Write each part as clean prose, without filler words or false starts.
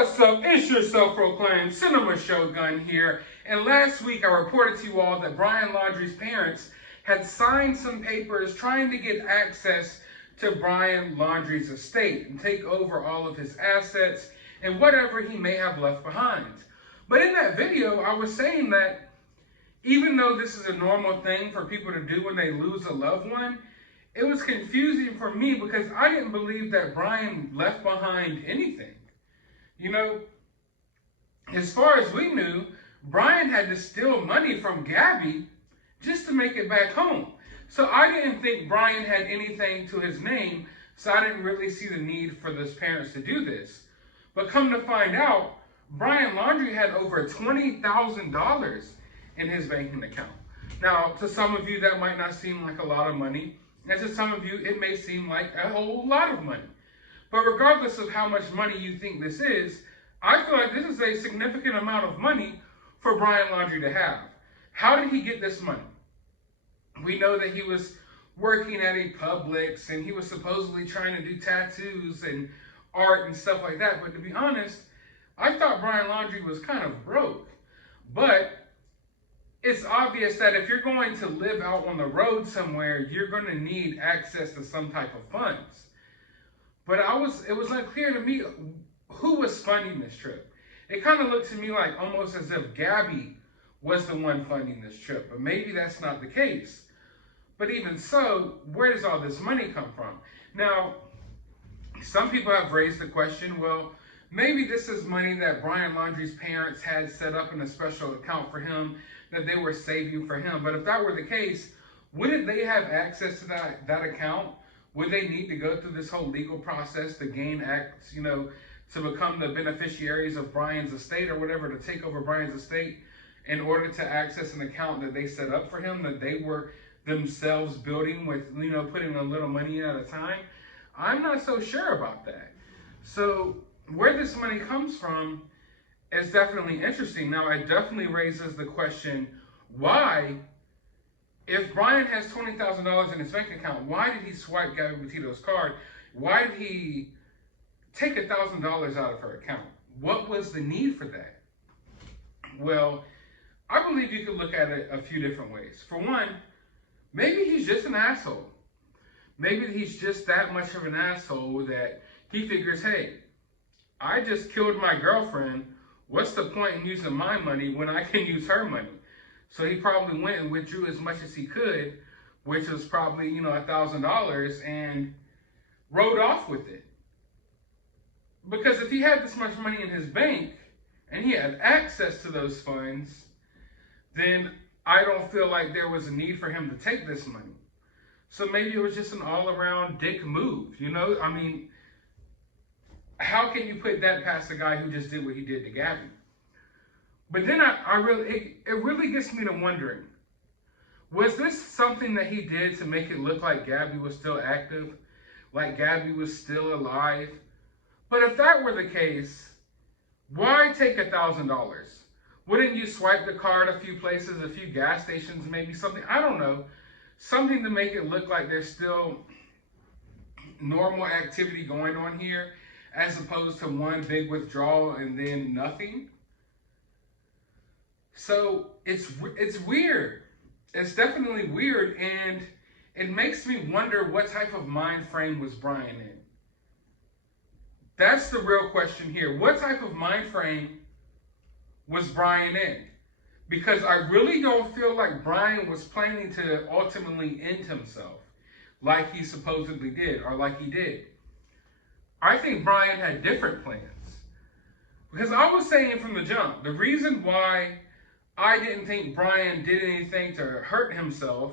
What's up? It's your self-proclaimed cinema shogun here. And last week I reported to you all that Brian Laundrie's parents had signed some papers trying to get access to Brian Laundrie's estate and take over all of his assets and whatever he may have left behind. But in that video, I was saying that even though this is a normal thing for people to do when they lose a loved one, it was confusing for me because I didn't believe that Brian left behind anything. You know, as far as we knew, Brian had to steal money from Gabby just to make it back home. So I didn't think Brian had anything to his name, so I didn't really see the need for his parents to do this. But come to find out, Brian Laundrie had over $20,000 in his banking account. Now, to some of you, that might not seem like a lot of money. And to some of you, it may seem like a whole lot of money. But regardless of how much money you think this is, I feel like this is a significant amount of money for Brian Laundrie to have. How did he get this money? We know that he was working at a Publix and he was supposedly trying to do tattoos and art and stuff like that. But to be honest, I thought Brian Laundrie was kind of broke. But it's obvious that if you're going to live out on the road somewhere, you're going to need access to some type of funds. But it was unclear to me who was funding this trip. It kind of looked to me like almost as if Gabby was the one funding this trip, but maybe that's not the case. But even so, where does all this money come from? Now, some people have raised the question, well, maybe this is money that Brian Laundrie's parents had set up in a special account for him that they were saving for him. But if that were the case, wouldn't they have access to that account? Would they need to go through this whole legal process to gain access, to become the beneficiaries of Brian's estate or whatever, to take over Brian's estate in order to access an account that they set up for him, that they were themselves building with, putting a little money in at a time? I'm not so sure about that. So where this money comes from is definitely interesting. Now, it definitely raises the question, why, if Brian has $20,000 in his bank account, why did he swipe Gabby Petito's card? Why did he take $1,000 out of her account? What was the need for that? Well, I believe you could look at it a few different ways. For one, maybe he's just an asshole. Maybe he's just that much of an asshole that he figures, hey, I just killed my girlfriend. What's the point in using my money when I can use her money? So he probably went and withdrew as much as he could, which was probably, $1,000, and rode off with it. Because if he had this much money in his bank and he had access to those funds, then I don't feel like there was a need for him to take this money. So maybe it was just an all-around dick move, I mean, how can you put that past the guy who just did what he did to Gabby? But then it really gets me to wondering, was this something that he did to make it look like Gabby was still active, like Gabby was still alive? But if that were the case, why take $1,000? Wouldn't you swipe the card a few places, a few gas stations, maybe something, I don't know, something to make it look like there's still normal activity going on here, as opposed to one big withdrawal and then nothing? So it's weird. It's definitely weird, and it makes me wonder what type of mind frame was Brian in. That's the real question here. What type of mind frame was Brian in? Because I really don't feel like Brian was planning to ultimately end himself like he supposedly did, or like he did. I think Brian had different plans. Because I was saying from the jump, the reason why I didn't think Brian did anything to hurt himself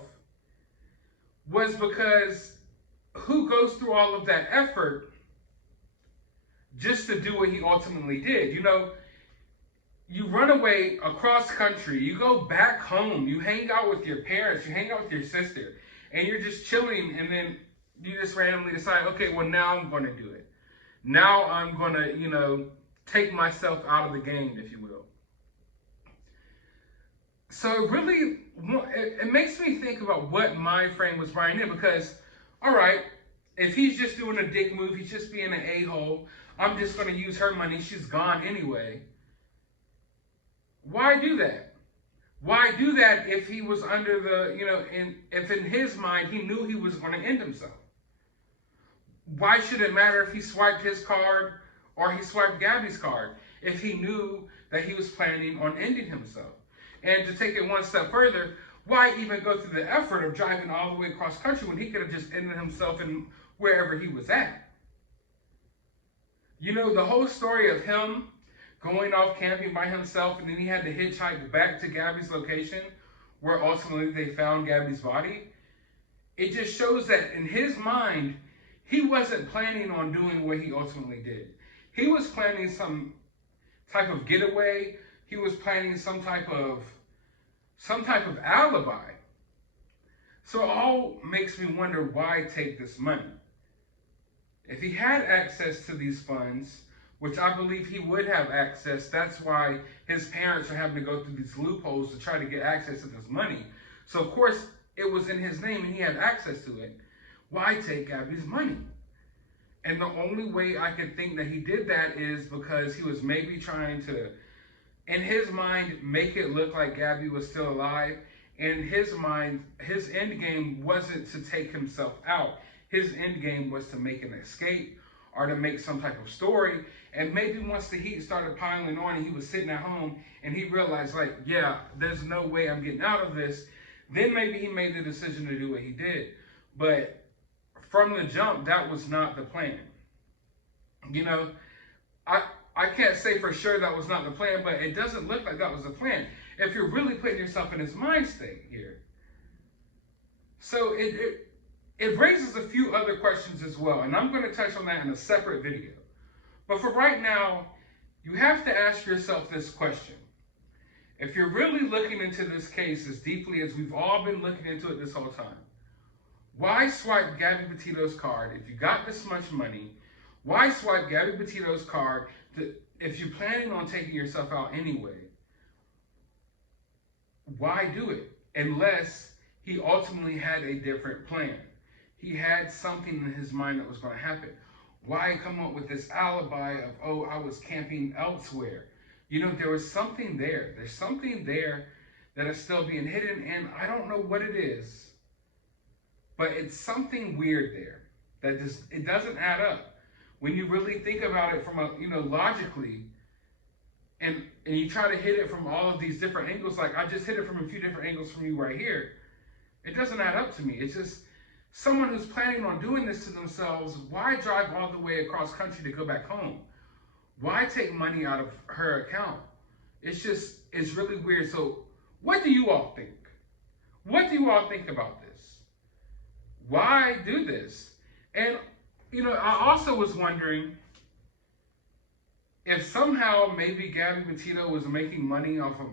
was because who goes through all of that effort just to do what he ultimately did? You run away across country, you go back home, you hang out with your parents, you hang out with your sister, and you're just chilling, and then you just randomly decide, okay, well, now I'm going to do it. Now I'm going to, take myself out of the game, if you will. So it makes me think about what mind frame was Brian in, because, all right, if he's just doing a dick move, he's just being an a-hole, I'm just going to use her money. She's gone anyway. Why do that? Why do that if he was under the, if in his mind he knew he was going to end himself? Why should it matter if he swiped his card or he swiped Gabby's card if he knew that he was planning on ending himself? And to take it one step further, why even go through the effort of driving all the way across country when he could have just ended himself in wherever he was at? The whole story of him going off camping by himself, and then he had to hitchhike back to Gabby's location, where ultimately they found Gabby's body. It just shows that in his mind, he wasn't planning on doing what he ultimately did. He was planning some type of getaway. He was planning some type of alibi. So it all makes me wonder, why take this money? If he had access to these funds, which I believe he would have access, that's why his parents are having to go through these loopholes to try to get access to this money. So of course it was in his name and he had access to it. Why take Gabby's money? And the only way I could think that he did that is because he was maybe trying to, in his mind, make it look like Gabby was still alive. In his mind, his end game wasn't to take himself out. His end game was to make an escape or to make some type of story. And maybe once the heat started piling on and he was sitting at home and he realized, like, yeah, there's no way I'm getting out of this, then maybe he made the decision to do what he did. But from the jump, that was not the plan. I can't say for sure that was not the plan, but it doesn't look like that was the plan if you're really putting yourself in his mind state here. So it raises a few other questions as well, and I'm going to touch on that in a separate video. But for right now, you have to ask yourself this question. If you're really looking into this case as deeply as we've all been looking into it this whole time, why swipe Gabby Petito's card if you got this much money? Why swipe Gabby Petito's card if you're planning on taking yourself out anyway? Why do it? Unless he ultimately had a different plan. He had something in his mind that was going to happen. Why come up with this alibi of, oh, I was camping elsewhere? There was something there. There's something there that is still being hidden, and I don't know what it is, but it's something weird there that it doesn't add up. When you really think about it from logically, and you try to hit it from all of these different angles, like I just hit it from a few different angles from you right here, it doesn't add up to me. It's just someone who's planning on doing this to themselves. Why drive all the way across country to go back home? Why take money out of her account? It's really weird. So what do you all think? What do you all think about this? Why do this? And I also was wondering if somehow maybe Gabby Petito was making money off of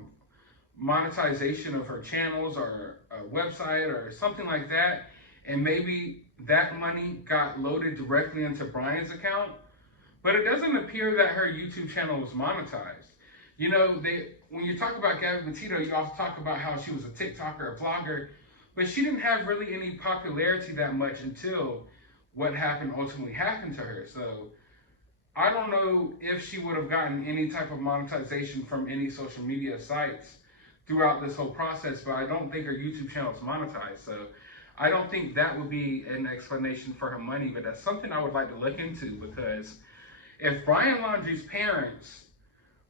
monetization of her channels or a website or something like that, and maybe that money got loaded directly into Brian's account. But it doesn't appear that her YouTube channel was monetized. When you talk about Gabby Petito, you also talk about how she was a TikToker, a vlogger, but she didn't have really any popularity that much until what ultimately happened to her. So I don't know if she would have gotten any type of monetization from any social media sites throughout this whole process, but I don't think her YouTube channel is monetized. So I don't think that would be an explanation for her money, but that's something I would like to look into, because if Brian Laundrie's parents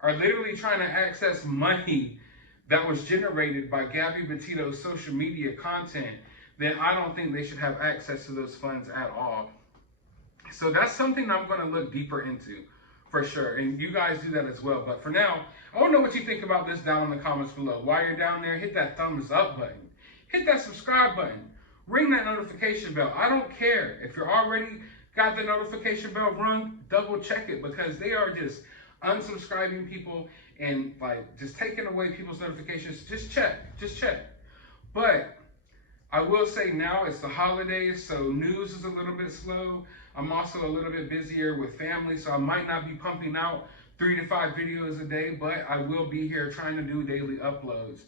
are literally trying to access money that was generated by Gabby Petito's social media content, then I don't think they should have access to those funds at all. So that's something I'm going to look deeper into for sure. And you guys do that as well. But for now, I want to know what you think about this down in the comments below. While you're down there, hit that thumbs up button. Hit that subscribe button. Ring that notification bell. I don't care. If you're already got the notification bell rung, double check it, because they are just unsubscribing people and just taking away people's notifications. Just check. But I will say now it's the holidays, so news is a little bit slow. I'm also a little bit busier with family, so I might not be pumping out 3 to 5 videos a day, but I will be here trying to do daily uploads.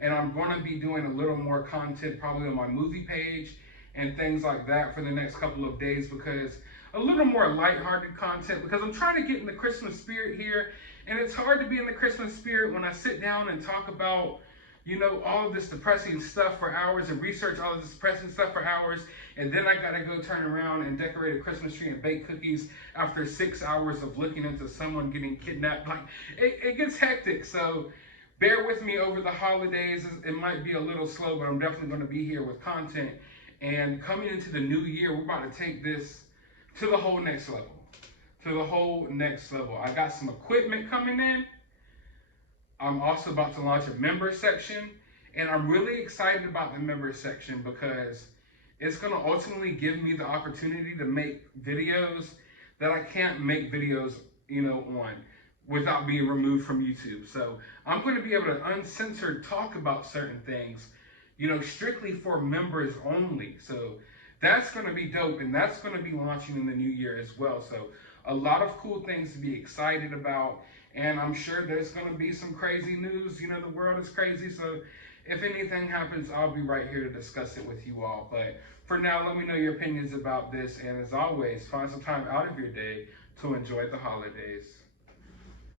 And I'm going to be doing a little more content probably on my movie page and things like that for the next couple of days, because a little more lighthearted content because I'm trying to get in the Christmas spirit here. And it's hard to be in the Christmas spirit when I sit down and talk about, you know, all of this depressing stuff for hours and research all of this depressing stuff for hours. And then I gotta go turn around and decorate a Christmas tree and bake cookies after 6 hours of looking into someone getting kidnapped. Like, it gets hectic. So bear with me over the holidays. It might be a little slow, but I'm definitely gonna be here with content. And coming into the new year, we're about to take this to the whole next level. To the whole next level. I got some equipment coming in. I'm also about to launch a member section, and I'm really excited about the member section because it's going to ultimately give me the opportunity to make videos that I can't make videos, you know, on without being removed from YouTube. So I'm going to be able to uncensored talk about certain things, you know, strictly for members only. So that's going to be dope, and that's going to be launching in the new year as well. So a lot of cool things to be excited about. And I'm sure there's going to be some crazy news. You know, the world is crazy. So if anything happens, I'll be right here to discuss it with you all. But for now, let me know your opinions about this. And as always, find some time out of your day to enjoy the holidays.